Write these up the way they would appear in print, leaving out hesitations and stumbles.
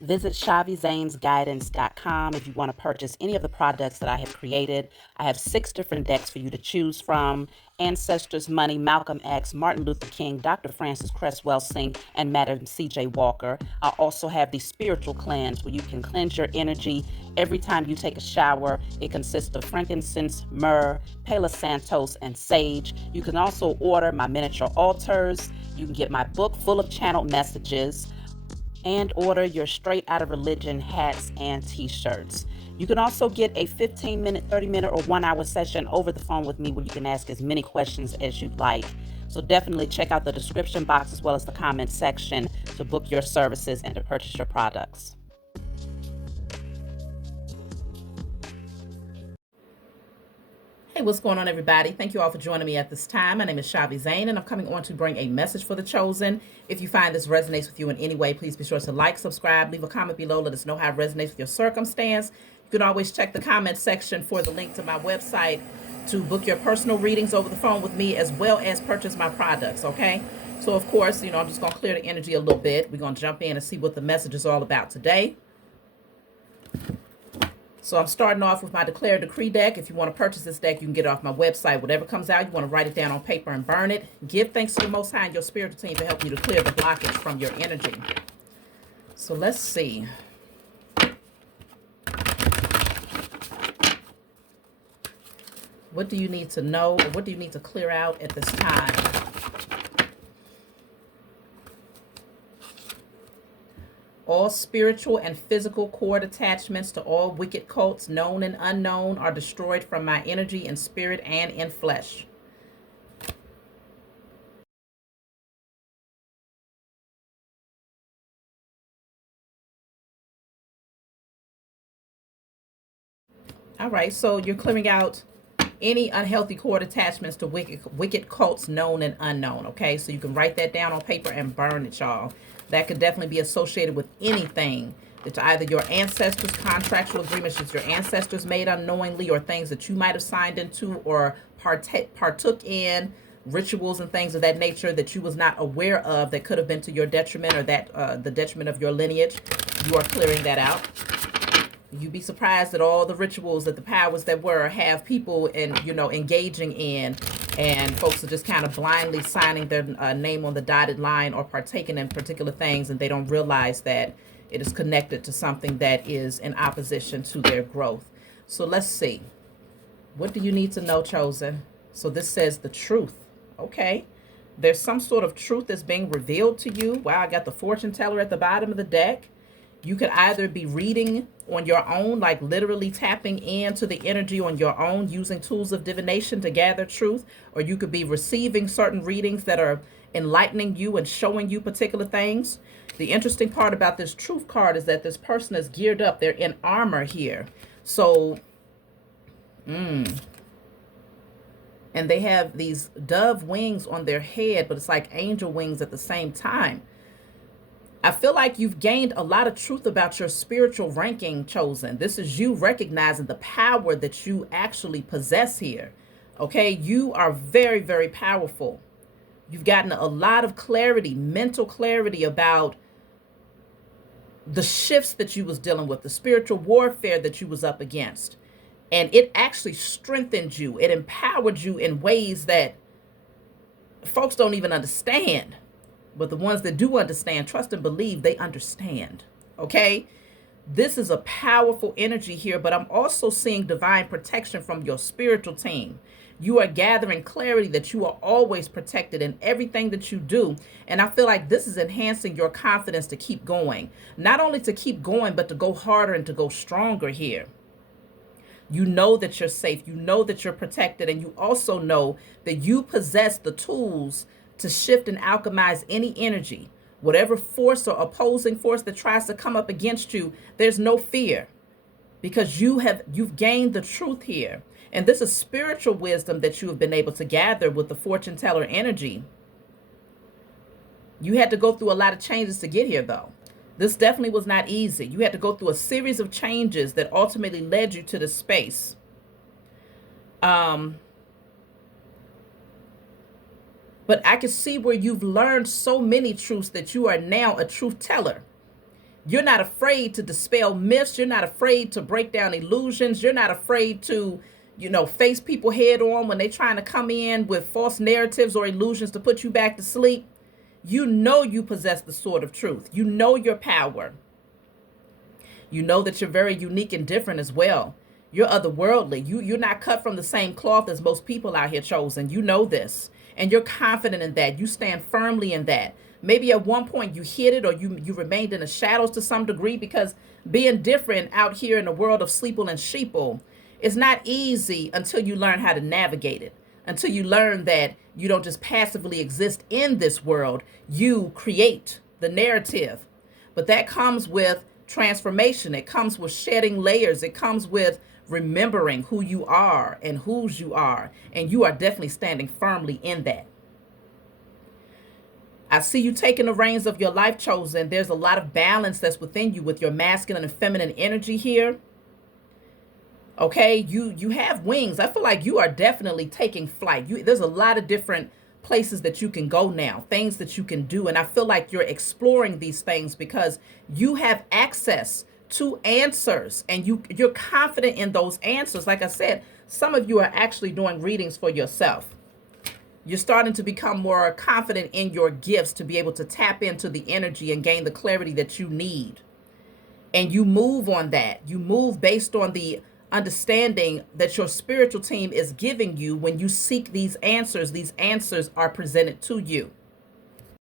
Visit ShaviZanesGuidance.com if you want to purchase any of the products that I have created. I have 6 different decks for you to choose from: Ancestors, Money, Malcolm X, Martin Luther King, Dr. Francis Cress Welsing, and Madam C.J. Walker. I also have the Spiritual Cleanse, where you can cleanse your energy every time you take a shower. It consists of frankincense, myrrh, Palo Santos, and sage. You can also order my miniature altars. You can get my book full of channeled messages, and order your Straight Outta Religion hats and t-shirts. You can also get a 15-minute, 30-minute, or 1-hour session over the phone with me where you can ask as many questions as you'd like. So definitely check out the description box as well as the comment section to book your services and to purchase your products. Hey, what's going on, everybody? Thank you all for joining me at this time. My name is Shavi Zane, and I'm coming on to bring a message for the chosen. If you find this resonates with you in any way, please be sure to like, subscribe, leave a comment below. Let us know how it resonates with your circumstance. You can always check the comment section for the link to my website to book your personal readings over the phone with me, as well as purchase my products, okay? So, of course, I'm just going to clear the energy a little bit. We're going to jump in and see what the message is all about today. So I'm starting off with my Declare Decree deck. If you want to purchase this deck, you can get it off my website. Whatever comes out, you want to write it down on paper and burn it. Give thanks to the Most High and your spiritual team for helping you to clear the blockage from your energy. So let's see. What do you need to know, or what do you need to clear out at this time? All spiritual and physical cord attachments to all wicked cults, known and unknown, are destroyed from my energy in spirit and in flesh. All right, so you're clearing out any unhealthy cord attachments to wicked cults, known and unknown. Okay, so you can write that down on paper and burn it, y'all. That could definitely be associated with anything that either your ancestors, contractual agreements that your ancestors made unknowingly, or things that you might have signed into or partook in, rituals and things of that nature that you was not aware of that could have been to your detriment, or that the detriment of your lineage. You are clearing that out. You'd be surprised at all the rituals that the powers that were have people engaging in, and folks are just kind of blindly signing their name on the dotted line or partaking in particular things, and they don't realize that it is connected to something that is in opposition to their growth. So let's see. What do you need to know, chosen? So this says the truth. Okay. There's some sort of truth that's being revealed to you. Wow, I got the fortune teller at the bottom of the deck. You could either be reading on your own, like literally tapping into the energy on your own using tools of divination to gather truth, or you could be receiving certain readings that are enlightening you and showing you particular things. The interesting part about this truth card is that this person is geared up. They're in armor here. So, and they have these dove wings on their head, but it's like angel wings at the same time. I feel like you've gained a lot of truth about your spiritual ranking, chosen. This is you recognizing the power that you actually possess here. Okay, you are very, very powerful. You've gotten a lot of clarity, mental clarity about the shifts that you was dealing with, the spiritual warfare that you was up against. And it actually strengthened you. It empowered you in ways that folks don't even understand. But the ones that do understand, trust and believe, they understand. Okay? This is a powerful energy here, but I'm also seeing divine protection from your spiritual team. You are gathering clarity that you are always protected in everything that you do. And I feel like this is enhancing your confidence to keep going. Not only to keep going, but to go harder and to go stronger here. You know that you're safe. You know that you're protected. And you also know that you possess the tools to shift and alchemize any energy. Whatever force or opposing force that tries to come up against you, there's no fear, because you've gained the truth here. And this is spiritual wisdom that you have been able to gather with the fortune teller energy. You had to go through a lot of changes to get here, though. This definitely was not easy. You had to go through a series of changes that ultimately led you to this space. But I can see where you've learned so many truths that you are now a truth teller. You're not afraid to dispel myths. You're not afraid to break down illusions. You're not afraid to, face people head on when they're trying to come in with false narratives or illusions to put you back to sleep. You know you possess the sword of truth. You know your power. You know that you're very unique and different as well. You're otherworldly. You're not cut from the same cloth as most people out here chosen. You know this. And you're confident in that. You stand firmly in that. Maybe at one point you hid it, or you remained in the shadows to some degree, because being different out here in the world of sleeple and sheeple is not easy until you learn how to navigate it. Until you learn that you don't just passively exist in this world, you create the narrative. But that comes with transformation. It comes with shedding layers. It comes with remembering who you are and whose you are. And you are definitely standing firmly in that. I see you taking the reins of your life, chosen. There's a lot of balance that's within you with your masculine and feminine energy here. Okay, you have wings. I feel like you are definitely taking flight. There's a lot of different places that you can go now, things that you can do. And I feel like you're exploring these things because you have access to answers, and you're confident in those answers. Like I said, some of you are actually doing readings for yourself. You're starting to become more confident in your gifts to be able to tap into the energy and gain the clarity that you need. And you move on that. You move based on the understanding that your spiritual team is giving you when you seek these answers. These answers are presented to you.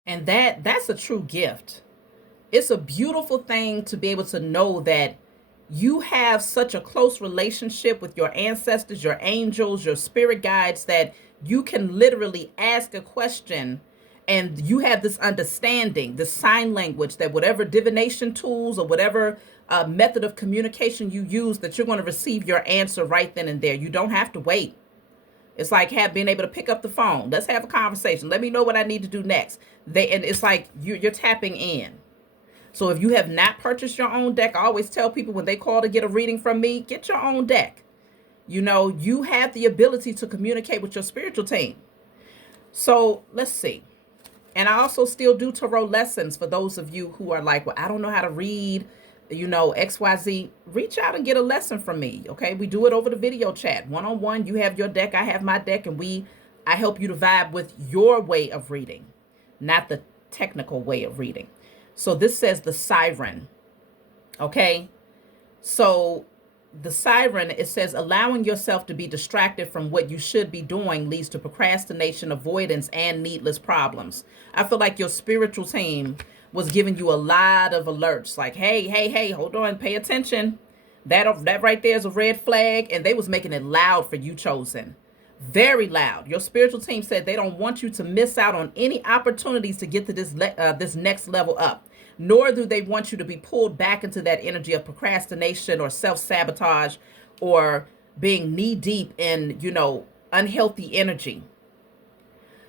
And that's a true gift. It's a beautiful thing to be able to know that you have such a close relationship with your ancestors, your angels, your spirit guides, that you can literally ask a question and you have this understanding, the sign language, that whatever divination tools or whatever method of communication you use, that you're going to receive your answer right then and there. You don't have to wait. It's like being able to pick up the phone. Let's have a conversation. Let me know what I need to do next. And it's like you're tapping in. So if you have not purchased your own deck, I always tell people when they call to get a reading from me, get your own deck. You have the ability to communicate with your spiritual team. So let's see. And I also still do tarot lessons for those of you who are like, well, I don't know how to read, XYZ. Reach out and get a lesson from me. Okay. We do it over the video chat, one-on-one. You have your deck, I have my deck, and I help you to vibe with your way of reading, not the technical way of reading. So this says the siren. Okay. So the siren, it says allowing yourself to be distracted from what you should be doing leads to procrastination, avoidance, and needless problems. I feel like your spiritual team was giving you a lot of alerts, like, hey, hold on, pay attention. That right there is a red flag. And they was making it loud for you, chosen. Very loud. Your spiritual team said they don't want you to miss out on any opportunities to get to this next level up. Nor do they want you to be pulled back into that energy of procrastination or self-sabotage or being knee-deep in, unhealthy energy.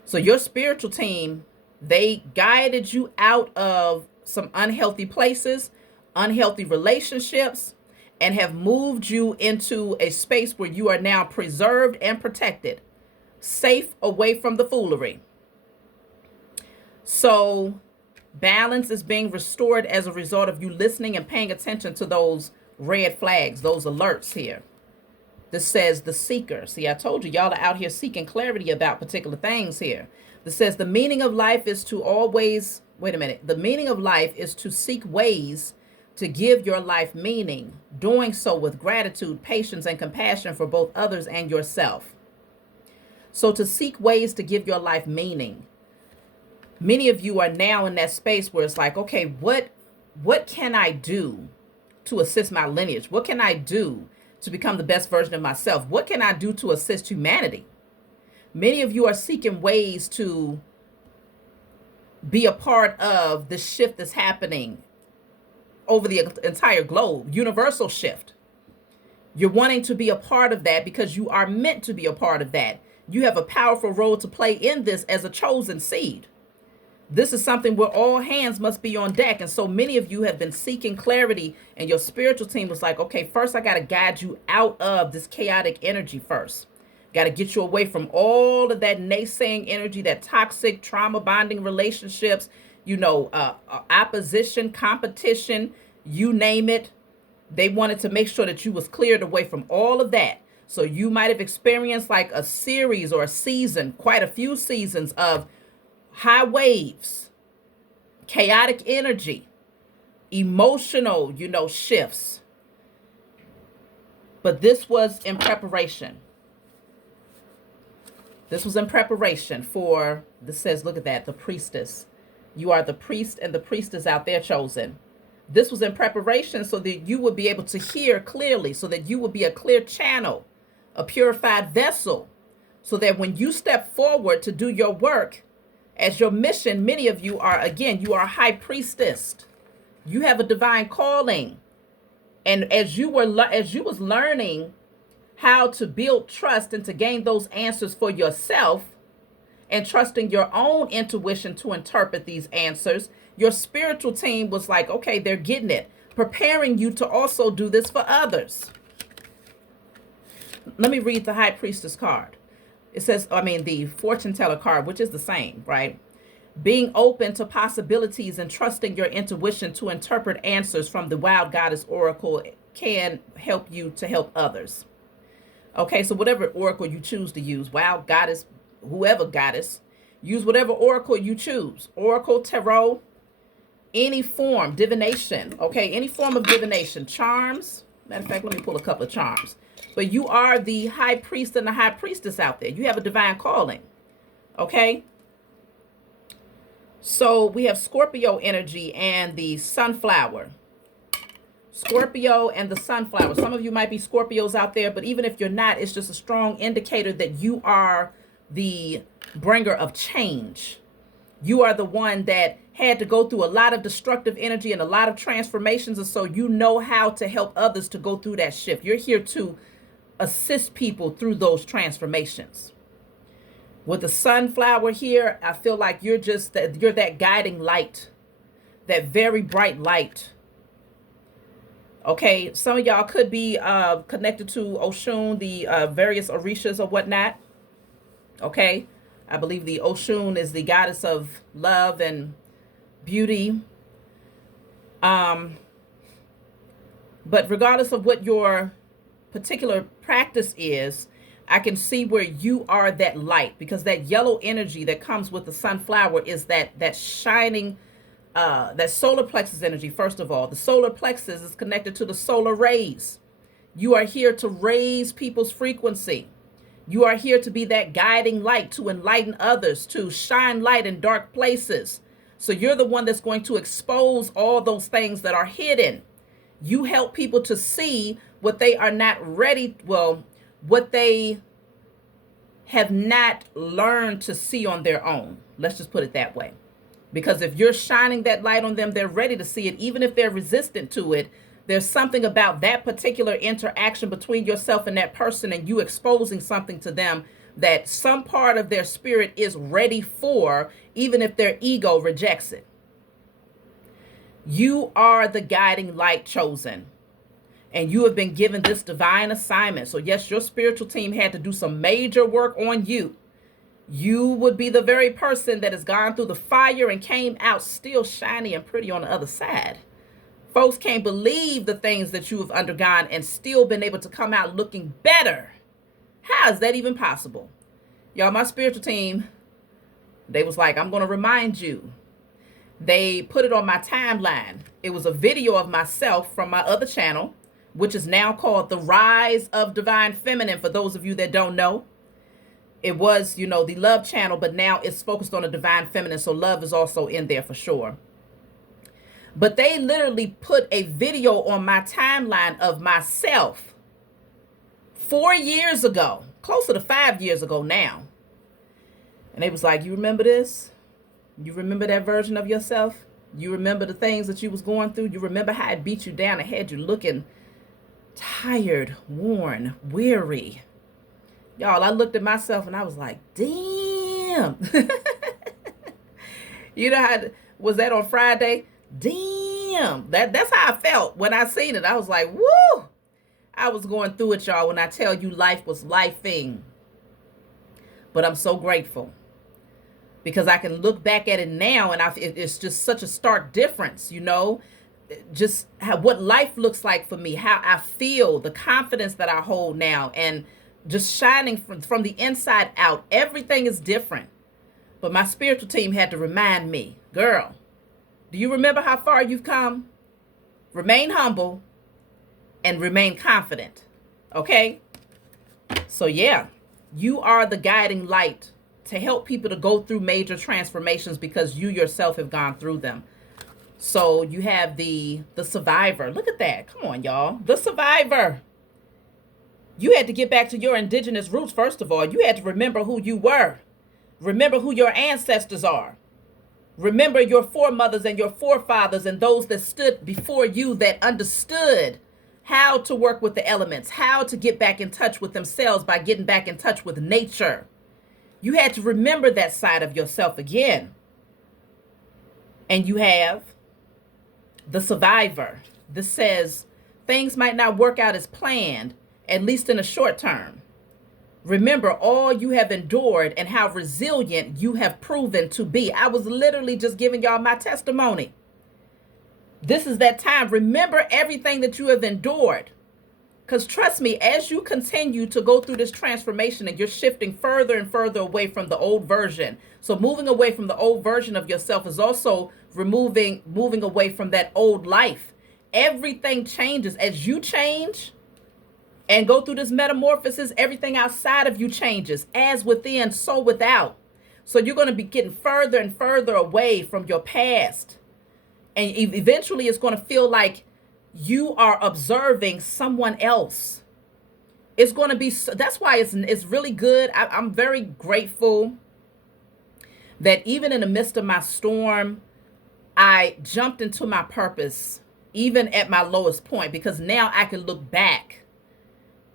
So your spiritual team, they guided you out of some unhealthy places, unhealthy relationships, and have moved you into a space where you are now preserved and protected, safe, away from the foolery. So balance is being restored as a result of you listening and paying attention to those red flags, those alerts here. This says the seeker. See, I told you, y'all are out here seeking clarity about particular things here. This says the meaning of life is to always, the meaning of life is to seek ways to give your life meaning, doing so with gratitude, patience, and compassion for both others and yourself. So to seek ways to give your life meaning. Many of you are now in that space where it's like, okay, what can I do to assist my lineage? What can I do to become the best version of myself? What can I do to assist humanity? Many of you are seeking ways to be a part of the shift that's happening over the entire globe, universal shift. You're wanting to be a part of that because you are meant to be a part of that. You have a powerful role to play in this as a chosen seed. This is something where all hands must be on deck. And so many of you have been seeking clarity, and your spiritual team was like, okay, first I got to guide you out of this chaotic energy first. Got to get you away from all of that naysaying energy, that toxic trauma bonding relationships, opposition, competition, you name it. They wanted to make sure that you was cleared away from all of that. So you might have experienced like a series or a season, quite a few seasons of high waves, chaotic energy, emotional, shifts. But this was in preparation. This was in preparation for, this says, look at that, the priestess. You are the priest and the priestess out there chosen. This was in preparation so that you would be able to hear clearly, so that you would be a clear channel, a purified vessel, so that when you step forward to do your work as your mission, many of you are, again, you are a high priestess. You have a divine calling. And as you was learning how to build trust and to gain those answers for yourself, and trusting your own intuition to interpret these answers, your spiritual team was like, okay, they're getting it, preparing you to also do this for others. Let me read the High Priestess card. It says, the Fortune Teller card, which is the same, right? Being open to possibilities and trusting your intuition to interpret answers from the Wild Goddess Oracle can help you to help others. Okay, so whatever oracle you choose to use, Wild Goddess, whoever goddess, use whatever oracle you choose. Oracle, tarot, any form, divination, okay, any form of divination, charms. Matter of fact, let me pull a couple of charms. But you are the high priest and the high priestess out there. You have a divine calling, okay? So we have Scorpio energy and the sunflower. Scorpio and the sunflower. Some of you might be Scorpios out there, but even if you're not, it's just a strong indicator that you are the bringer of change. You are the one that had to go through a lot of destructive energy and a lot of transformations, and so you know how to help others to go through that shift. You're here to assist people through those transformations. With the sunflower here, I feel like you're that guiding light, that very bright light. Okay, some of y'all could be connected to Oshun, the various Orishas or whatnot. Okay, I believe the Oshun is the goddess of love and beauty. But regardless of what your particular practice is, I can see where you are that light, because that yellow energy that comes with the sunflower is that shining, that solar plexus energy. First of all, the solar plexus is connected to the solar rays. You are here to raise people's frequency. You are here to be that guiding light, to enlighten others, to shine light in dark places. So you're the one that's going to expose all those things that are hidden. You help people to see what they are not ready, what they have not learned to see on their own. Let's just put it that way. Because if you're shining that light on them, they're ready to see it. Even if they're resistant to it, there's something about that particular interaction between yourself and that person and you exposing something to them that some part of their spirit is ready for, even if their ego rejects it. You are the guiding light chosen, and you have been given this divine assignment. So yes, your spiritual team had to do some major work on you. You would be the very person that has gone through the fire and came out still shiny and pretty on the other side. Folks can't believe the things that you have undergone and still been able to come out looking better. How is that even possible? Y'all, my spiritual team, they was like, I'm going to remind you. They put it on my timeline. It was a video of myself from my other channel, which is now called The Rise of Divine Feminine, for those of you that don't know. It was, the love channel, but now it's focused on the divine feminine, so love is also in there for sure. But they literally put a video on my timeline of myself 4 years ago, closer to 5 years ago now. And they was like, you remember this? You remember that version of yourself? You remember the things that you was going through? You remember how it beat you down and had you looking tired, worn, weary? Y'all, I looked at myself and I was like, damn. You know how, was that on Friday? Damn. That's how I felt when I seen it. I was like, woo. I was going through it, y'all, when I tell you life was lifing. But I'm so grateful, because I can look back at it now and it's just such a stark difference, just how what life looks like for me, how I feel, the confidence that I hold now, and just shining from the inside out. Everything is different. But my spiritual team had to remind me, girl, do you remember how far you've come? Remain humble and remain confident. Okay? So yeah, you are the guiding light to help people to go through major transformations because you yourself have gone through them. So you have the survivor. Look at that. Come on, y'all. The survivor. You had to get back to your indigenous roots, first of all. You had to remember who you were. Remember who your ancestors are. Remember your foremothers and your forefathers and those that stood before you that understood how to work with the elements, how to get back in touch with themselves by getting back in touch with nature. You had to remember that side of yourself again. And you have the survivor. This says things might not work out as planned, at least in the short term. Remember all you have endured and how resilient you have proven to be. I was literally just giving y'all my testimony. This is that time. Remember everything that you have endured. Because trust me, as you continue to go through this transformation and you're shifting further and further away from the old version. So moving away from the old version of yourself is also moving away from that old life. Everything changes as you change and go through this metamorphosis. Everything outside of you changes, as within, so without. So you're going to be getting further and further away from your past. And eventually it's going to feel like you are observing someone else. It's going to be, that's why it's really good. I'm very grateful that even in the midst of my storm, I jumped into my purpose, even at my lowest point, because now I can look back.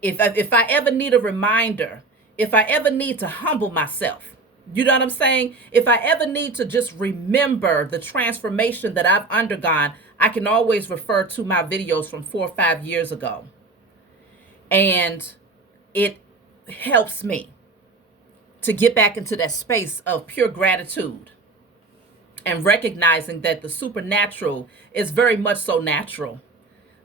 If I ever need a reminder, if I ever need to humble myself, you know what I'm saying? If I ever need to just remember the transformation that I've undergone, I can always refer to my videos from 4 or 5 years ago. And it helps me to get back into that space of pure gratitude and recognizing that the supernatural is very much so natural.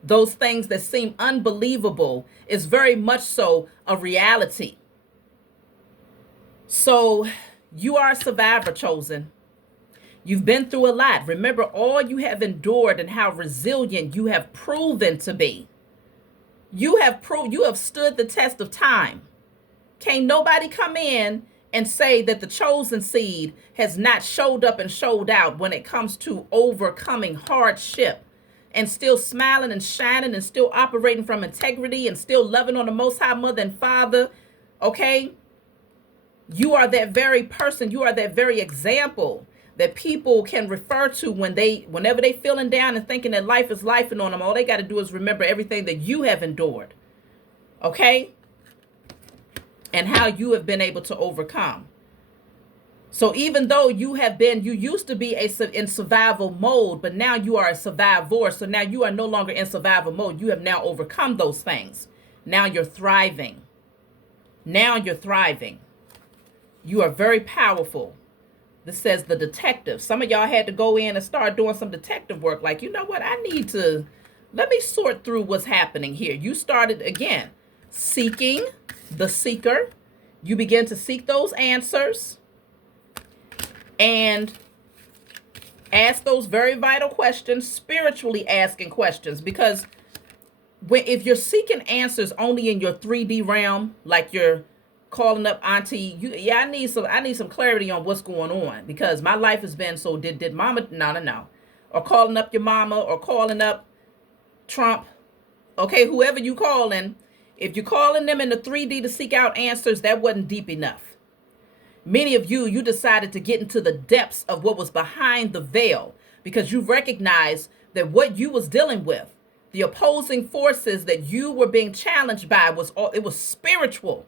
Those things that seem unbelievable is very much so a reality. So you are a survivor, chosen. You've been through a lot. Remember all you have endured and how resilient you have proven to be. You have stood the test of time. Can't nobody come in and say that the chosen seed has not showed up and showed out when it comes to overcoming hardship and still smiling and shining and still operating from integrity and still loving on the Most High Mother and Father. Okay? You are that very person. You are that very example that people can refer to whenever they feeling down and thinking that life is lifing on them. All they got to do is remember everything that you have endured. Okay? And how you have been able to overcome. So even though you used to be in survival mode, but now you are a survivor. So now you are no longer in survival mode. You have now overcome those things. Now you're thriving. Now you're thriving. You are very powerful. This says the detective. Some of y'all had to go in and start doing some detective work. Like, you know what? Let me sort through what's happening here. You started again, seeking the seeker. You begin to seek those answers and ask those very vital questions, spiritually asking questions, because if you're seeking answers only in your 3D realm, like you're calling up auntie, I need some clarity on what's going on, because my life has been so did mama no, or calling up your mama or calling up Trump, okay, whoever you calling. If you're calling them in the 3D to seek out answers, that wasn't deep enough. Many of you decided to get into the depths of what was behind the veil, because you recognized that what you was dealing with, the opposing forces that you were being challenged by, it was spiritual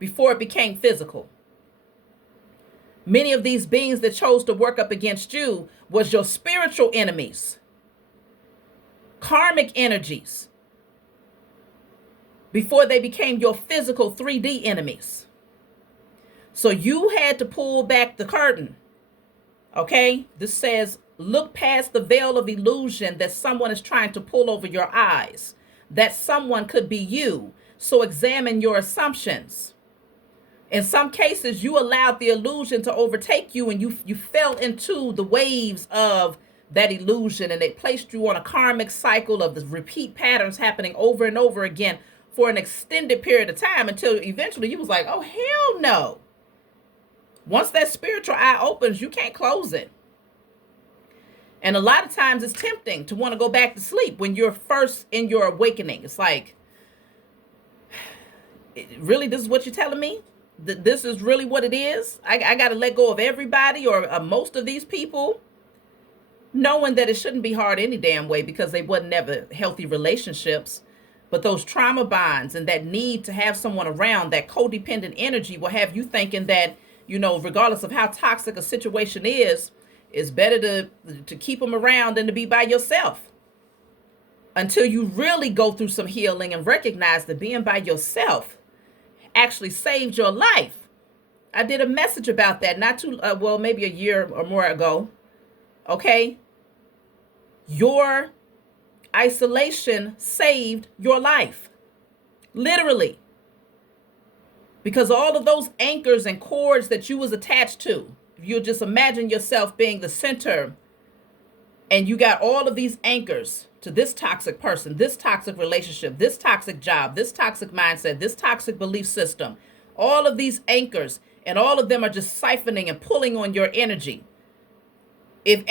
before it became physical. Many of these beings that chose to work up against you was your spiritual enemies, karmic energies, before they became your physical 3D enemies. So you had to pull back the curtain. Okay? This says Look past the veil of illusion that someone is trying to pull over your eyes. That someone could be you. So examine your assumptions. In some cases, you allowed the illusion to overtake you, and you fell into the waves of that illusion, and it placed you on a karmic cycle of the repeat patterns happening over and over again for an extended period of time, until eventually you was like, oh, hell no. Once that spiritual eye opens, you can't close it. And a lot of times it's tempting to want to go back to sleep when you're first in your awakening. It's like, really, this is what you're telling me? This is really what it is? I got to let go of everybody or most of these people, knowing that it shouldn't be hard any damn way because they wasn't never healthy relationships. But those trauma bonds and that need to have someone around, that codependent energy will have you thinking that, regardless of how toxic a situation is, it's better to keep them around than to be by yourself. Until you really go through some healing and recognize that being by yourself actually saved your life. I did a message about that maybe a year or more ago. Okay? Your isolation saved your life. Literally. Because all of those anchors and cords that you was attached to, if you just imagine yourself being the center, and you got all of these anchors to this toxic person, this toxic relationship, this toxic job, this toxic mindset, this toxic belief system, all of these anchors, and all of them are just siphoning and pulling on your energy. If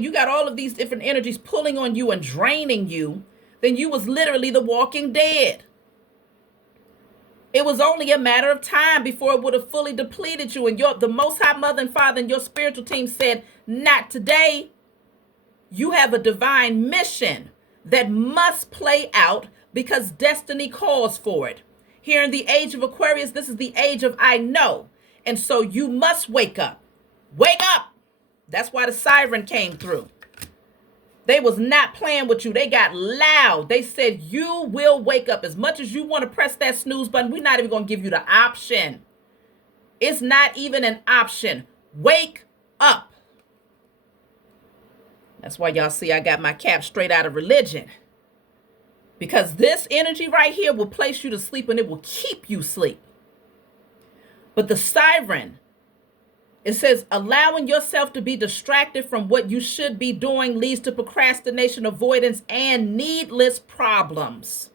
you got all of these different energies pulling on you and draining you, then you was literally the walking dead. It was only a matter of time before it would have fully depleted you. And the Most High Mother and Father and your spiritual team said, not today. You have a divine mission that must play out because destiny calls for it. Here in the age of Aquarius, this is the age of I know. And so you must wake up. Wake up! That's why the siren came through. They was not playing with you. They got loud. They said, you will wake up. As much as you want to press that snooze button, we're not even going to give you the option. It's not even an option. Wake up. That's why y'all see I got my cap straight out of religion. Because this energy right here will place you to sleep and it will keep you asleep. But the siren, it says, allowing yourself to be distracted from what you should be doing leads to procrastination, avoidance, and needless problems.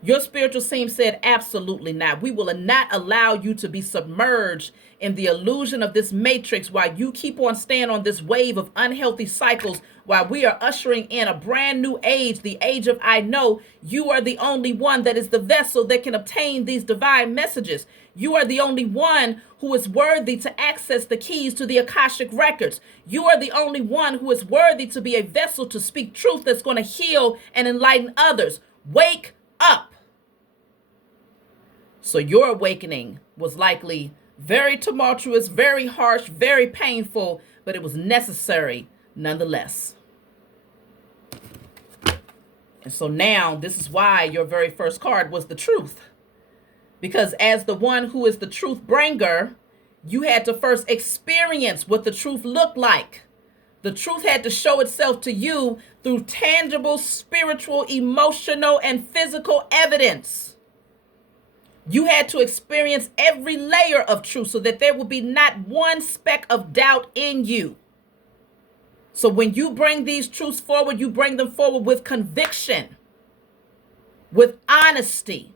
Your spiritual team said, absolutely not. We will not allow you to be submerged in the illusion of this matrix while you keep on staying on this wave of unhealthy cycles, while we are ushering in a brand new age, the age of I know. You are the only one that is the vessel that can obtain these divine messages. You are the only one who is worthy to access the keys to the Akashic records. You are the only one who is worthy to be a vessel to speak truth that's going to heal and enlighten others. Wake up. So your awakening was likely very tumultuous, very harsh, very painful, but it was necessary nonetheless. And so now this is why your very first card was the truth. Because as the one who is the truth bringer, you had to first experience what the truth looked like. The truth had to show itself to you through tangible, spiritual, emotional, and physical evidence. You had to experience every layer of truth so that there will be not one speck of doubt in you. So when you bring these truths forward, you bring them forward with conviction, with honesty,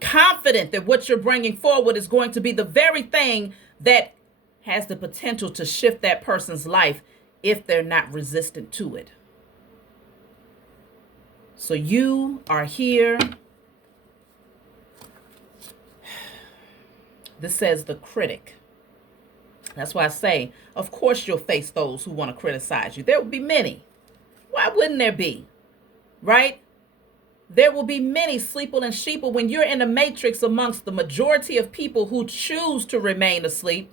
confident that what you're bringing forward is going to be the very thing that has the potential to shift that person's life if they're not resistant to it. So you are here. This says the critic. That's why I say, of course you'll face those who want to criticize you. There will be many. Why wouldn't there be? Right? There will be many sleeple and sheeple when you're in a matrix amongst the majority of people who choose to remain asleep,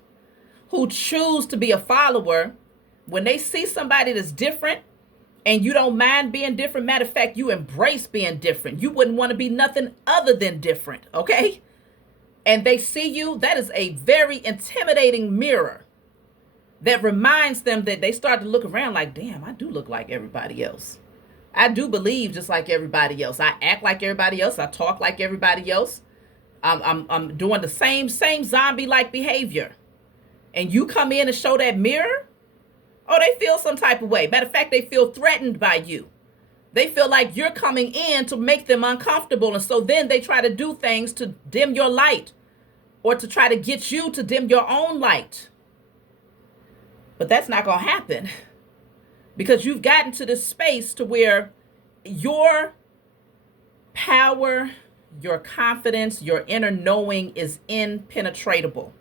who choose to be a follower. When they see somebody that's different and you don't mind being different, matter of fact, you embrace being different. You wouldn't want to be nothing other than different, okay? And they see you, that is a very intimidating mirror. that reminds them that they start to look around like, damn, I do look like everybody else. I do believe just like everybody else. I act like everybody else. I talk like everybody else. I'm doing the same zombie-like behavior. And you come in and show that mirror, oh, they feel some type of way. Matter of fact, they feel threatened by you. They feel like you're coming in to make them uncomfortable. And so then they try to do things to dim your light or to try to get you to dim your own light. But that's not going to happen because you've gotten to this space to where your power, your confidence, your inner knowing is impenetrable.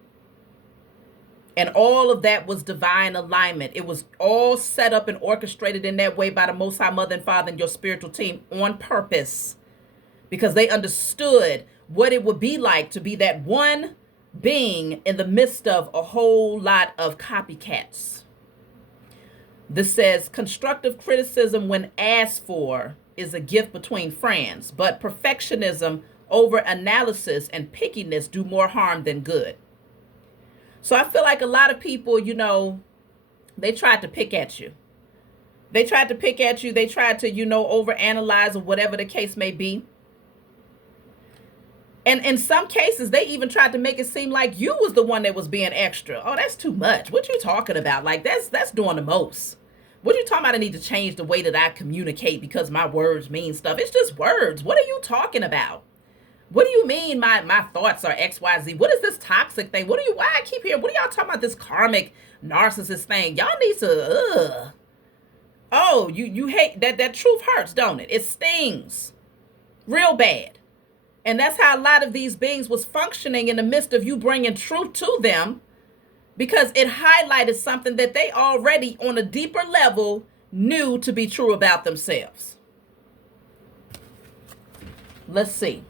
And all of that was divine alignment. It was all set up and orchestrated in that way by the Most High Mother and Father and your spiritual team on purpose, because they understood what it would be like to be that one being in the midst of a whole lot of copycats. This says, constructive criticism, when asked for, is a gift between friends, but perfectionism over analysis and pickiness do more harm than good. So I feel like a lot of people, they tried to pick at you. They tried to overanalyze or whatever the case may be. And in some cases, they even tried to make it seem like you was the one that was being extra. Oh, that's too much. What you talking about? Like, that's doing the most. What you talking about? I need to change the way that I communicate because my words mean stuff. It's just words. What are you talking about? What do you mean my thoughts are XYZ? What is this toxic thing? Why I keep hearing, what are y'all talking about this karmic narcissist thing? Y'all need to, Oh, you hate that truth hurts, don't it? It stings real bad. And that's how a lot of these beings was functioning in the midst of you bringing truth to them, because it highlighted something that they already on a deeper level knew to be true about themselves. Let's see.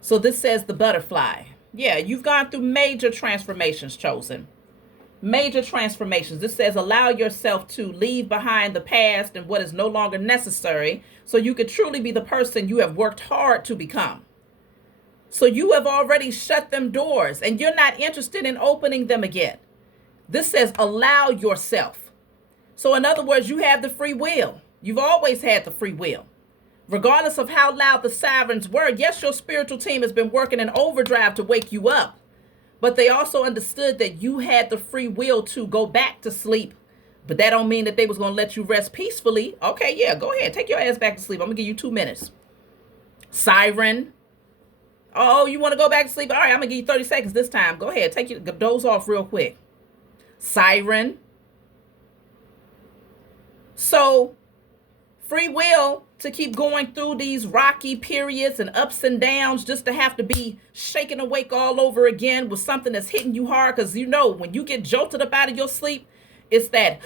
So this says the butterfly. Yeah, you've gone through major transformations, chosen. Major transformations. This says allow yourself to leave behind the past and what is no longer necessary so you could truly be the person you have worked hard to become. So you have already shut them doors and you're not interested in opening them again. This says allow yourself. So in other words, you have the free will. You've always had the free will. Regardless of how loud the sirens were, yes, your spiritual team has been working in overdrive to wake you up. But they also understood that you had the free will to go back to sleep. But that don't mean that they was going to let you rest peacefully. Okay, yeah, go ahead. Take your ass back to sleep. I'm going to give you 2 minutes. Siren. Oh, you want to go back to sleep? All right, I'm going to give you 30 seconds this time. Go ahead. Take your doze off real quick. Siren. So, free will to keep going through these rocky periods and ups and downs just to have to be shaken awake all over again with something that's hitting you hard. Because when you get jolted up out of your sleep, it's that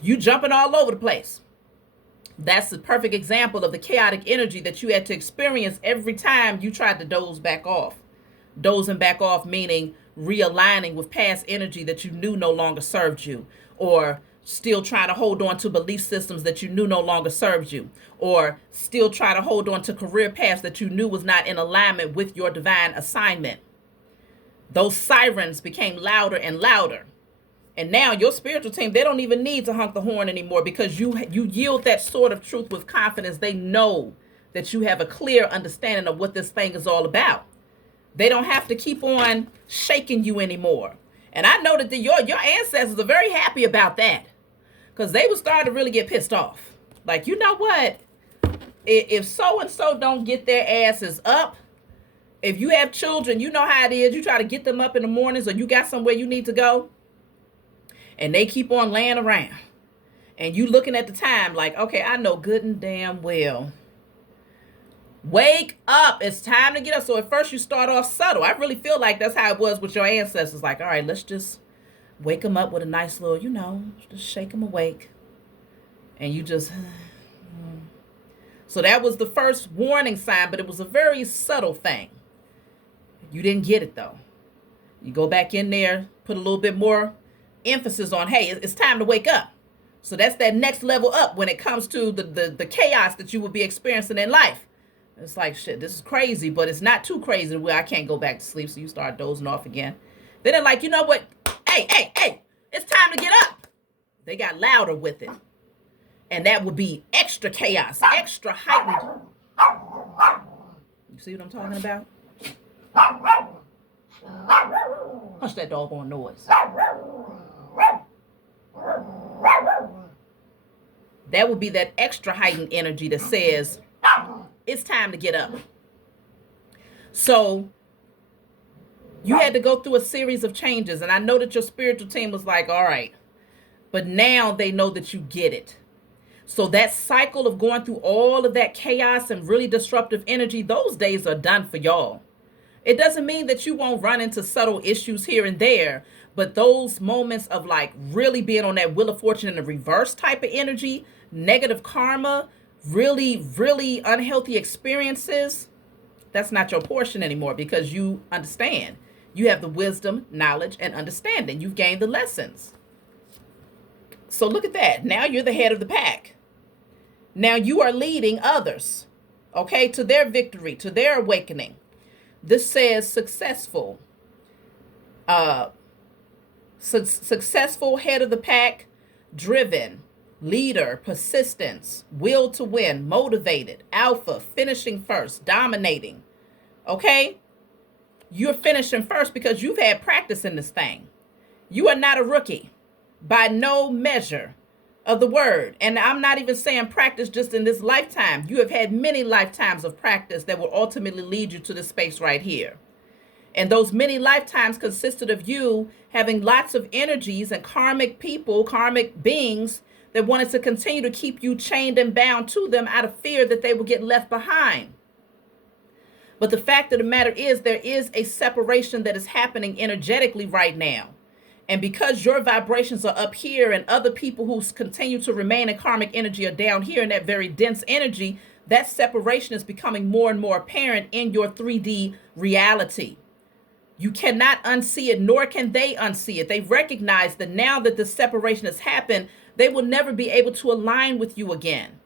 you jumping all over the place. That's the perfect example of the chaotic energy that you had to experience every time you tried to doze back off. Dozing back off meaning realigning with past energy that you knew no longer served you, or still trying to hold on to belief systems that you knew no longer served you, or still trying to hold on to career paths that you knew was not in alignment with your divine assignment. Those sirens became louder and louder. And now your spiritual team, they don't even need to honk the horn anymore because you yield that sort of truth with confidence. They know that you have a clear understanding of what this thing is all about. They don't have to keep on shaking you anymore. And I know that your ancestors are very happy about that, because they were starting to really get pissed off. Like, you know what? If so-and-so don't get their asses up, if you have children, you know how it is. You try to get them up in the mornings, or you got somewhere you need to go, and they keep on laying around. And you looking at the time like, okay, I know good and damn well. Wake up. It's time to get up. So at first you start off subtle. I really feel like that's how it was with your ancestors. Like, all right, let's just wake them up with a nice little, just shake them awake. And you just... So that was the first warning sign, but it was a very subtle thing. You didn't get it, though. You go back in there, put a little bit more emphasis on, hey, it's time to wake up. So that's that next level up when it comes to the chaos that you will be experiencing in life. It's like, shit, this is crazy, but it's not too crazy where I can't go back to sleep. So you start dozing off again. Then they're like, you know what? Hey, hey, hey, it's time to get up. They got louder with it. And that would be extra chaos, extra heightened. You see what I'm talking about? Hush that doggone noise. That would be that extra heightened energy that says, it's time to get up. So you had to go through a series of changes. And I know that your spiritual team was like, all right. But now they know that you get it. So that cycle of going through all of that chaos and really disruptive energy, those days are done for y'all. It doesn't mean that you won't run into subtle issues here and there, but those moments of like really being on that wheel of fortune in the reverse type of energy, negative karma, really, really unhealthy experiences, that's not your portion anymore because you understand. You have the wisdom, knowledge, and understanding. You've gained the lessons. So look at that. Now you're the head of the pack. Now you are leading others, okay, to their victory, to their awakening. This says successful. Successful head of the pack, driven, leader, persistence, will to win, motivated, alpha, finishing first, dominating. Okay? You're finishing first because you've had practice in this thing. You are not a rookie by no measure of the word. And I'm not even saying practice just in this lifetime. You have had many lifetimes of practice that will ultimately lead you to this space right here. And those many lifetimes consisted of you having lots of energies and karmic people, karmic beings that wanted to continue to keep you chained and bound to them out of fear that they will get left behind. But the fact of the matter is there is a separation that is happening energetically right now. And because your vibrations are up here and other people who continue to remain in karmic energy are down here in that very dense energy, that separation is becoming more and more apparent in your 3D reality. You cannot unsee it, nor can they unsee it. They recognize that now that the separation has happened, they will never be able to align with you again.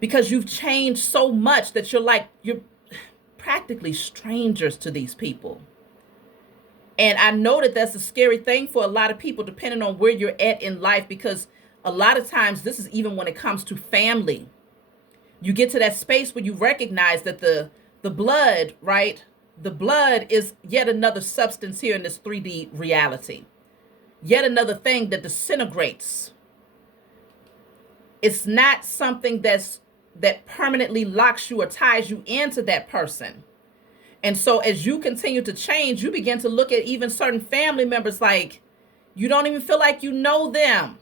Because you've changed so much that you're practically strangers to these people. And I know that that's a scary thing for a lot of people, depending on where you're at in life, because a lot of times this is even when it comes to family. You get to that space where you recognize that the blood, right? The blood is yet another substance here in this 3D reality. Yet another thing that disintegrates. It's not something that permanently locks you or ties you into that person. And so as you continue to change, you begin to look at even certain family members like you don't even feel like you know them.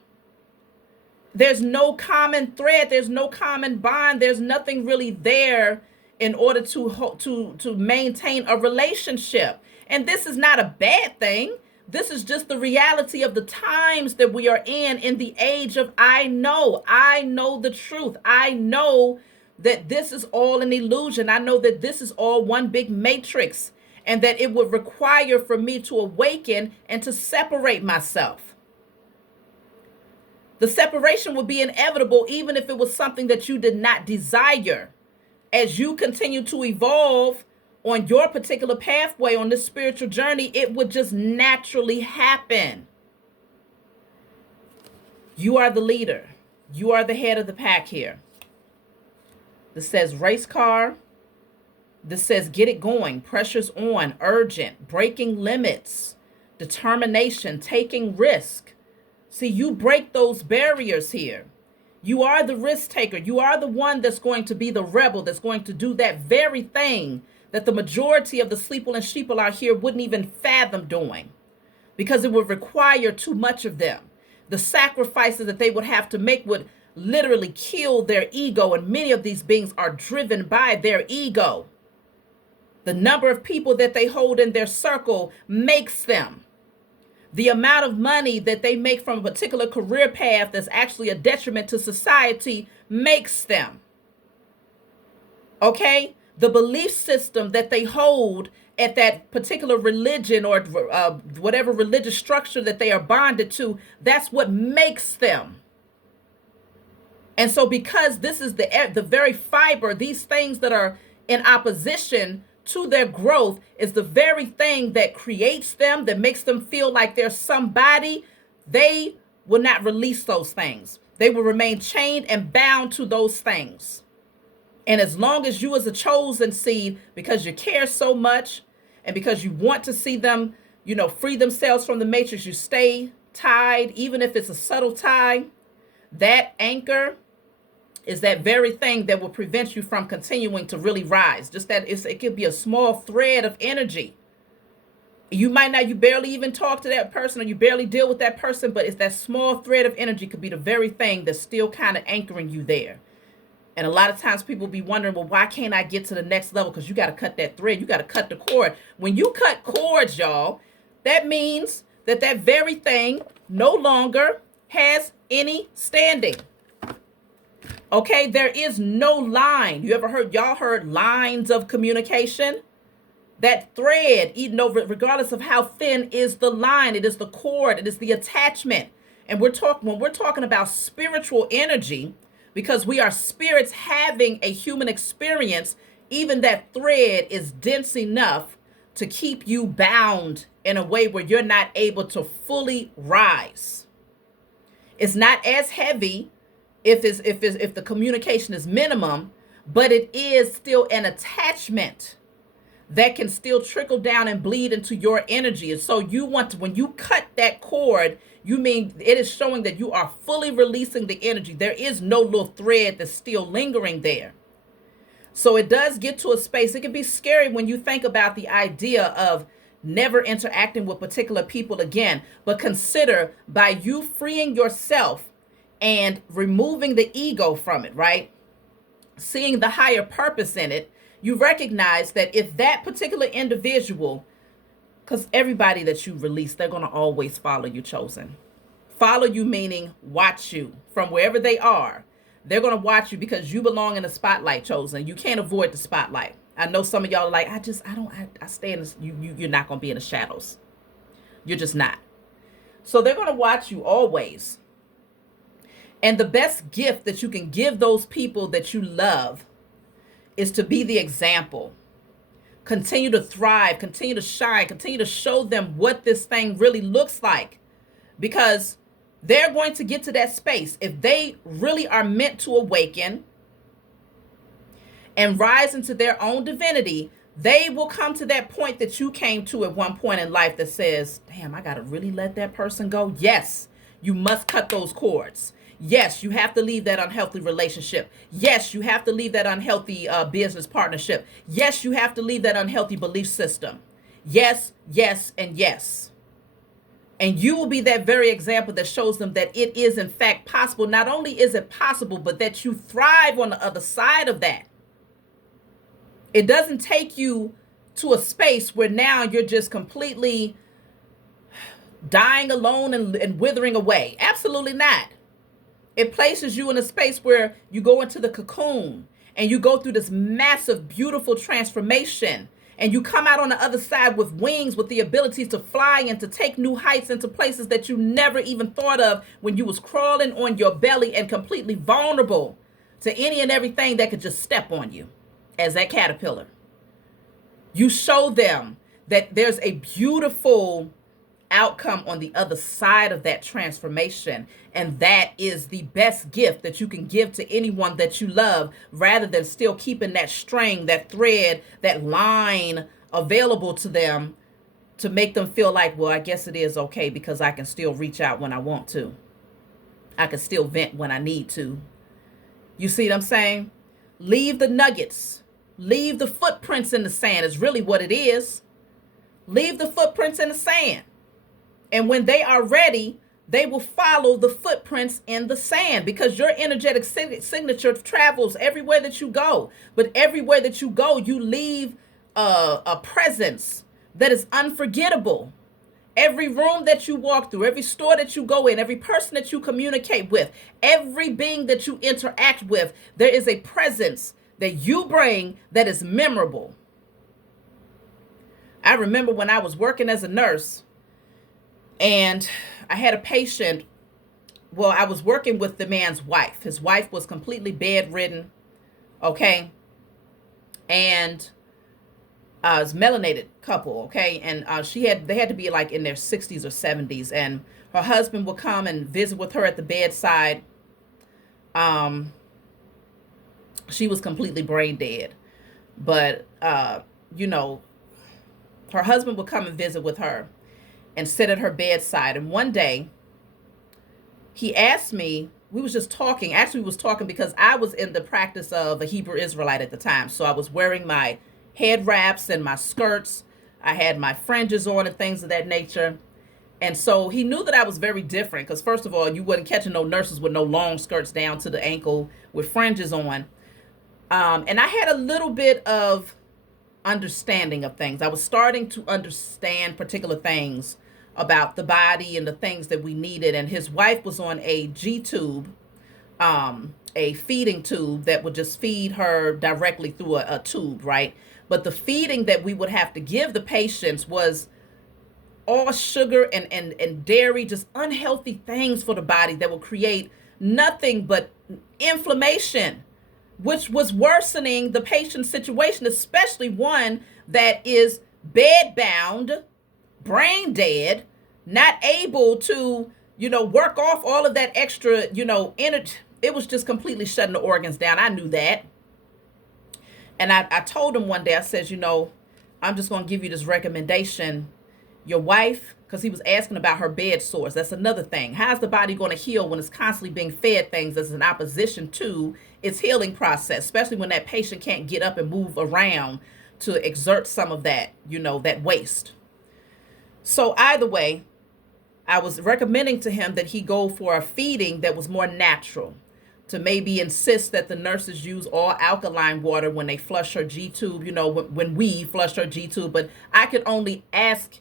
There's no common thread. There's no common bond. There's nothing really there in order to maintain a relationship. And this is not a bad thing. This is just the reality of the times that we are in the age of I know the truth. I know that this is all an illusion. I know that this is all one big matrix, and that it would require for me to awaken and to separate myself. The separation would be inevitable even if it was something that you did not desire. As you continue to evolve on your particular pathway on this spiritual journey, it would just naturally happen. You are the leader. You are the head of the pack here. This says race car. This says get it going. Pressure's on. Urgent. Breaking limits. Determination. Taking risk. See, you break those barriers here. You are the risk taker. You are the one that's going to be the rebel, that's going to do that very thing that the majority of the sleeple and sheeple out here wouldn't even fathom doing, because it would require too much of them. The sacrifices that they would have to make would literally kill their ego, and many of these beings are driven by their ego. The number of people that they hold in their circle makes them. The amount of money that they make from a particular career path that's actually a detriment to society makes them. Okay? The belief system that they hold at that particular religion or whatever religious structure that they are bonded to, that's what makes them. And so because this is the very fiber, these things that are in opposition to their growth is the very thing that creates them, that makes them feel like they're somebody, they will not release those things. They will remain chained and bound to those things. And as long as you as a chosen seed, because you care so much and because you want to see them, free themselves from the matrix, you stay tied, even if it's a subtle tie. That anchor is that very thing that will prevent you from continuing to really rise. Just that it could be a small thread of energy. You barely even talk to that person, or you barely deal with that person, but it's that small thread of energy could be the very thing that's still kind of anchoring you there. And a lot of times people be wondering, well, why can't I get to the next level? Because you got to cut that thread. You got to cut the cord. When you cut cords, y'all, that means that very thing no longer has any standing. Okay, there is no line. You ever heard lines of communication? That thread, regardless of how thin, is the line. It is the cord. It is the attachment. And when we're talking about spiritual energy, because we are spirits having a human experience, even that thread is dense enough to keep you bound in a way where you're not able to fully rise. It's not as heavy if the communication is minimum, but it is still an attachment that can still trickle down and bleed into your energy. And so when you cut that cord, it is showing that you are fully releasing the energy. There is no little thread that's still lingering there. So it does get to a space. It can be scary when you think about the idea of never interacting with particular people again. But consider, by you freeing yourself and removing the ego from it, right? Seeing the higher purpose in it, you recognize that if that particular individual, because everybody that you release, they're going to always follow you, chosen. Follow you meaning watch you from wherever they are. They're going to watch you because you belong in the spotlight, chosen. You can't avoid the spotlight. I know some of y'all are like, I stay in this. You're not going to be in the shadows. You're just not. So they're going to watch you always. And the best gift that you can give those people that you love is to be the example. Continue to thrive, continue to shine, continue to show them what this thing really looks like. Because they're going to get to that space. If they really are meant to awaken and rise into their own divinity, they will come to that point that you came to at one point in life that says, damn, I got to really let that person go. Yes, you must cut those cords. Yes, you have to leave that unhealthy relationship. Yes, you have to leave that unhealthy business partnership. Yes, you have to leave that unhealthy belief system. Yes, yes, and yes. And you will be that very example that shows them that it is in fact possible. Not only is it possible, but that you thrive on the other side of that. It doesn't take you to a space where now you're just completely dying alone and withering away. Absolutely not. It places you in a space where you go into the cocoon and you go through this massive, beautiful transformation. And you come out on the other side with wings, with the ability to fly and to take new heights into places that you never even thought of when you was crawling on your belly and completely vulnerable to any and everything that could just step on you as that caterpillar. You show them that there's a beautiful outcome on the other side of that transformation. And that is the best gift that you can give to anyone that you love, rather than still keeping that string, that thread, that line available to them to make them feel like, well, I guess it is okay because I can still reach out when I want to. I can still vent when I need to. You see what I'm saying? Leave the nuggets. Leave the footprints in the sand is really what it is. Leave the footprints in the sand. And when they are ready, they will follow the footprints in the sand, because your energetic signature travels everywhere that you go. But everywhere that you go, you leave a presence that is unforgettable. Every room that you walk through, every store that you go in, every person that you communicate with, every being that you interact with, there is a presence that you bring that is memorable. I remember when I was working as a nurse, and I had a patient. Well, I was working with the man's wife. His wife was completely bedridden. Okay. And It's melanated couple, okay, and they had to be like in their 60s or 70s, and her husband would come and visit with her at the bedside. Um, she was completely brain dead, but you know, her husband would come and visit with her and sit at her bedside. And one day, he asked me. We was just talking. Actually, we was talking because I was in the practice of a Hebrew Israelite at the time, so I was wearing my head wraps and my skirts. I had my fringes on and things of that nature. And so he knew that I was very different because, first of all, you wasn't catching no nurses with no long skirts down to the ankle with fringes on. And I had a little bit of understanding of things. I was starting to understand particular things about the body and the things that we needed. And his wife was on a G tube, a feeding tube that would just feed her directly through a tube, right? But the feeding that we would have to give the patients was all sugar and dairy, just unhealthy things for the body that will create nothing but inflammation, which was worsening the patient's situation, especially one that is bedbound, brain dead, not able to, work off all of that extra, energy. It was just completely shutting the organs down. I knew that. And I told him one day, I said, I'm just going to give you this recommendation. Your wife, because he was asking about her bed sores. That's another thing. How's the body going to heal when it's constantly being fed things that's in opposition to its healing process, especially when that patient can't get up and move around to exert some of that, that waste. So either way, I was recommending to him that he go for a feeding that was more natural, to maybe insist that the nurses use all alkaline water when they flush her G tube, when we flush her G tube. But I could only ask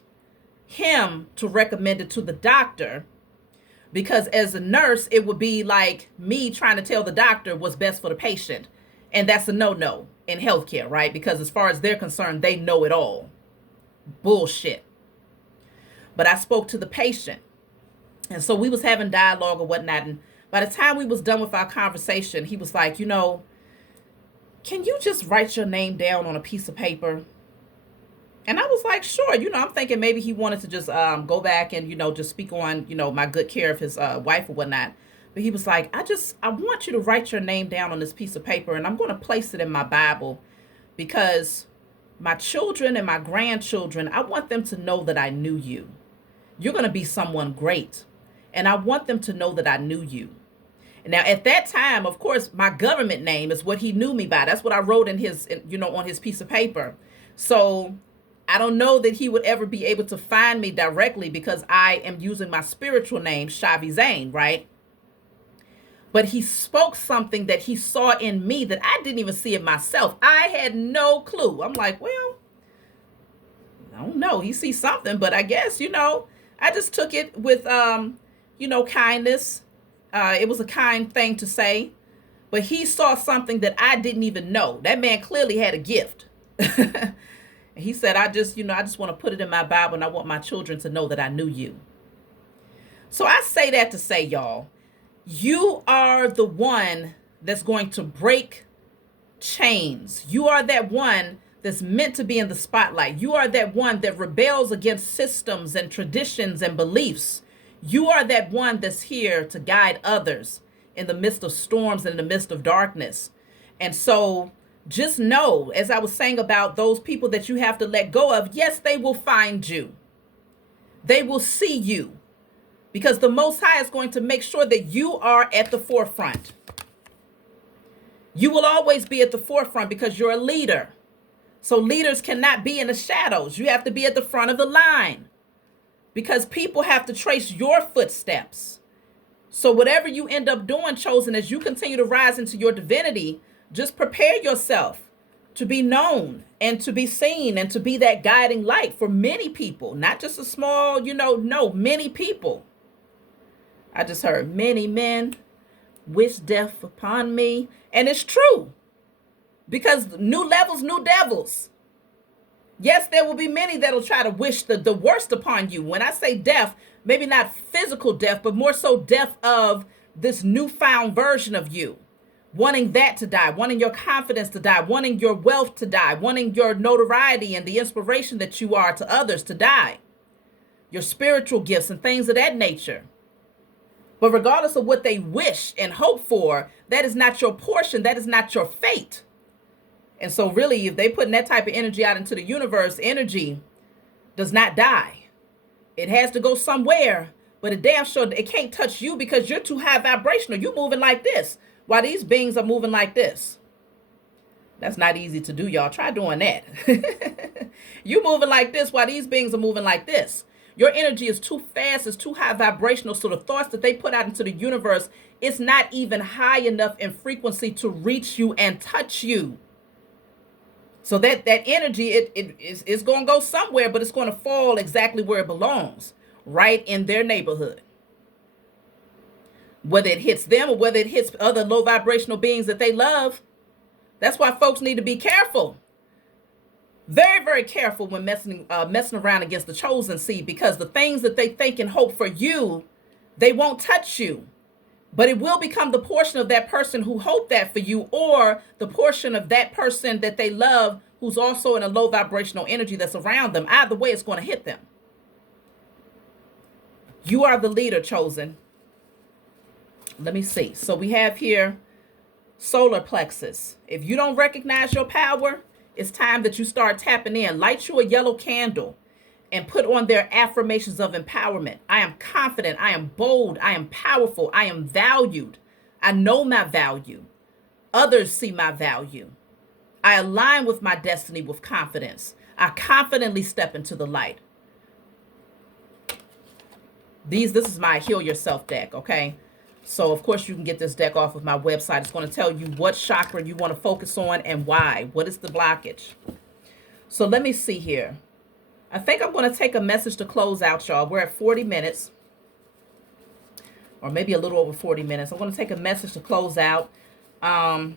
him to recommend it to the doctor, because as a nurse, it would be like me trying to tell the doctor what's best for the patient. And that's a no-no in healthcare, right? Because as far as they're concerned, they know it all. Bullshit. But I spoke to the patient. And so we was having dialogue or whatnot. And by the time we was done with our conversation, he was like, can you just write your name down on a piece of paper? And I was like, sure. I'm thinking maybe he wanted to just go back and, just speak on, my good care of his wife or whatnot. But he was like, I want you to write your name down on this piece of paper, and I'm going to place it in my Bible, because my children and my grandchildren, I want them to know that I knew you. You're going to be someone great. And I want them to know that I knew you. Now, at that time, of course, my government name is what he knew me by. That's what I wrote in his, on his piece of paper. So I don't know that he would ever be able to find me directly, because I am using my spiritual name, Shavi Zane, right? But he spoke something that he saw in me that I didn't even see it myself. I had no clue. I'm like, well, I don't know. He sees something, but I guess, I just took it with, kindness. It was a kind thing to say, but he saw something that I didn't even know. That man clearly had a gift. He said, I just want to put it in my Bible, and I want my children to know that I knew you. So I say that to say, y'all, you are the one that's going to break chains. You are that one that's meant to be in the spotlight. You are that one that rebels against systems and traditions and beliefs. You are that one that's here to guide others in the midst of storms and in the midst of darkness. And so just know, as I was saying about those people that you have to let go of, yes, they will find you. They will see you, because the Most High is going to make sure that you are at the forefront. You will always be at the forefront because you're a leader. So leaders cannot be in the shadows. You have to be at the front of the line, because people have to trace your footsteps. So whatever you end up doing, chosen, as you continue to rise into your divinity, just prepare yourself to be known and to be seen and to be that guiding light for many people, not just a small, no, many people. I just heard many men wish death upon me. And it's true, because new levels, new devils. Yes, there will be many that'll try to wish the worst upon you. When I say death, maybe not physical death, but more so death of this newfound version of you, wanting that to die, wanting your confidence to die, wanting your wealth to die, wanting your notoriety and the inspiration that you are to others to die, your spiritual gifts and things of that nature. But regardless of what they wish and hope for, that is not your portion. That is not your fate. And so really, if they putting that type of energy out into the universe, energy does not die. It has to go somewhere, but it damn sure it can't touch you because you're too high vibrational. You're moving like this while these beings are moving like this. That's not easy to do, y'all. Try doing that. You moving like this while these beings are moving like this. Your energy is too fast, it's too high vibrational. So the thoughts that they put out into the universe, it's not even high enough in frequency to reach you and touch you. So that energy, it's going to go somewhere, but it's going to fall exactly where it belongs, right in their neighborhood. Whether it hits them or whether it hits other low vibrational beings that they love. That's why folks need to be careful. Very, very careful when messing around against the chosen seed, because the things that they think and hope for you, they won't touch you. But it will become the portion of that person who hoped that for you, or the portion of that person that they love who's also in a low vibrational energy that's around them. Either way, it's going to hit them. You are the leader, chosen. Let me see. So we have here solar plexus. If you don't recognize your power, it's time that you start tapping in. Light you a yellow candle and put on their affirmations of empowerment. I am confident. I am bold. I am powerful. I am valued. I know my value. Others see my value. I align with my destiny with confidence. I confidently step into the light. This is my Heal Yourself deck, okay? So, of course, you can get this deck off of my website. It's going to tell you what chakra you want to focus on and why. What is the blockage? So let me see here. I think I'm going to take a message to close out, y'all. We're at 40 minutes. Or maybe a little over 40 minutes. I'm going to take a message to close out. And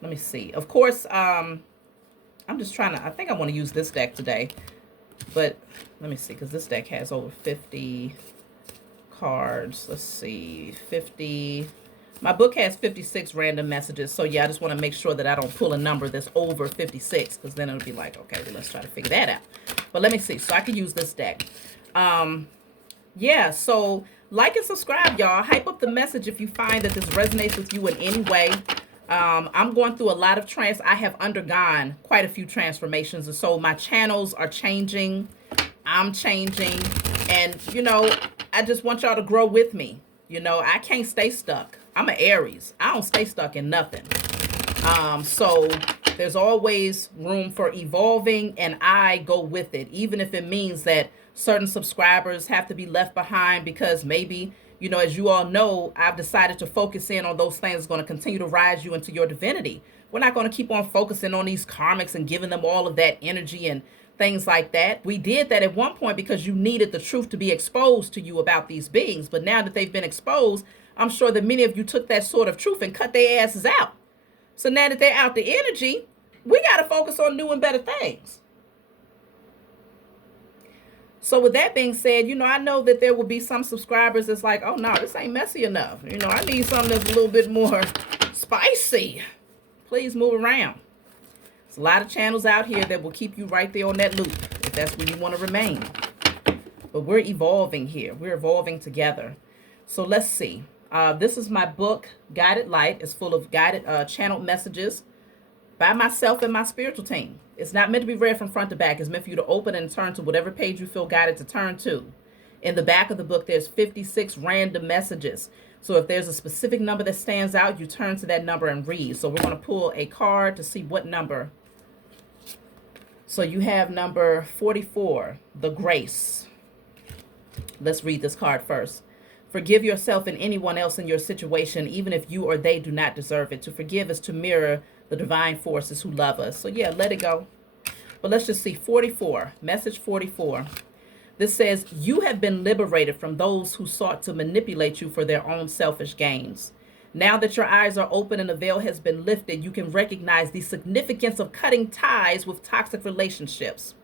let me see. Of course, I'm just trying to, I think I want to use this deck today. But let me see, because this deck has over 50 cards. Let's see, 50. My book has 56 random messages. So, yeah, I just want to make sure that I don't pull a number that's over 56, because then it'll be like, okay, well, let's try to figure that out. But let me see. So I can use this deck. Yeah, so like and subscribe, y'all. Hype up the message if you find that this resonates with you in any way. I'm going through a lot of I have undergone quite a few transformations, and so my channels are changing. I'm changing, and you know, I just want y'all to grow with me. You know, I can't stay stuck. I'm an Aries. I don't stay stuck in nothing. So there's always room for evolving, and I go with it, even if it means that certain subscribers have to be left behind because maybe, you know, as you all know, I've decided to focus in on those things that's going to continue to rise you into your divinity. We're not going to keep on focusing on these karmics and giving them all of that energy and things like that. We did that at one point because you needed the truth to be exposed to you about these beings. But now that they've been exposed, I'm sure that many of you took that sort of truth and cut their asses out. So now that they're out the energy, we got to focus on new and better things. So with that being said, you know, I know that there will be some subscribers that's like, oh, no, this ain't messy enough. You know, I need something that's a little bit more spicy. Please move around. There's a lot of channels out here that will keep you right there on that loop if that's where you want to remain. But we're evolving here. We're evolving together. So let's see. This is my book, Guided Light. It's full of guided channeled messages by myself and my spiritual team. It's not meant to be read from front to back. It's meant for you to open and turn to whatever page you feel guided to turn to. In the back of the book, there's 56 random messages. So if there's a specific number that stands out, you turn to that number and read. So we're going to pull a card to see what number. So you have number 44, the grace. Let's read this card first. Forgive yourself and anyone else in your situation, even if you or they do not deserve it. To forgive is to mirror the divine forces who love us. So yeah, let it go. But let's just see 44, message 44. This says, you have been liberated from those who sought to manipulate you for their own selfish gains. Now that your eyes are open and the veil has been lifted, you can recognize the significance of cutting ties with toxic relationships.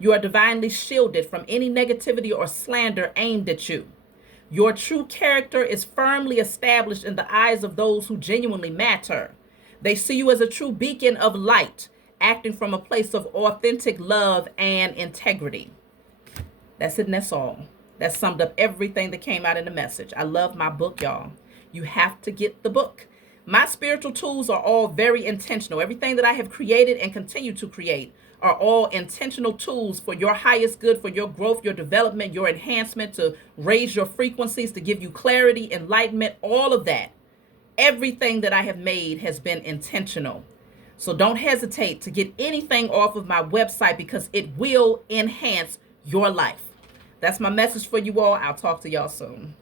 You are divinely shielded from any negativity or slander aimed at you. Your true character is firmly established in the eyes of those who genuinely matter. They see you as a true beacon of light, acting from a place of authentic love and integrity. That's it, and that's all. That summed up everything that came out in the message. I love my book, y'all. You have to get the book. My spiritual tools are all very intentional. Everything that I have created and continue to create are all intentional tools for your highest good, for your growth, your development, your enhancement, to raise your frequencies, to give you clarity, enlightenment, all of that. Everything that I have made has been intentional. So don't hesitate to get anything off of my website because it will enhance your life. That's my message for you all. I'll talk to y'all soon.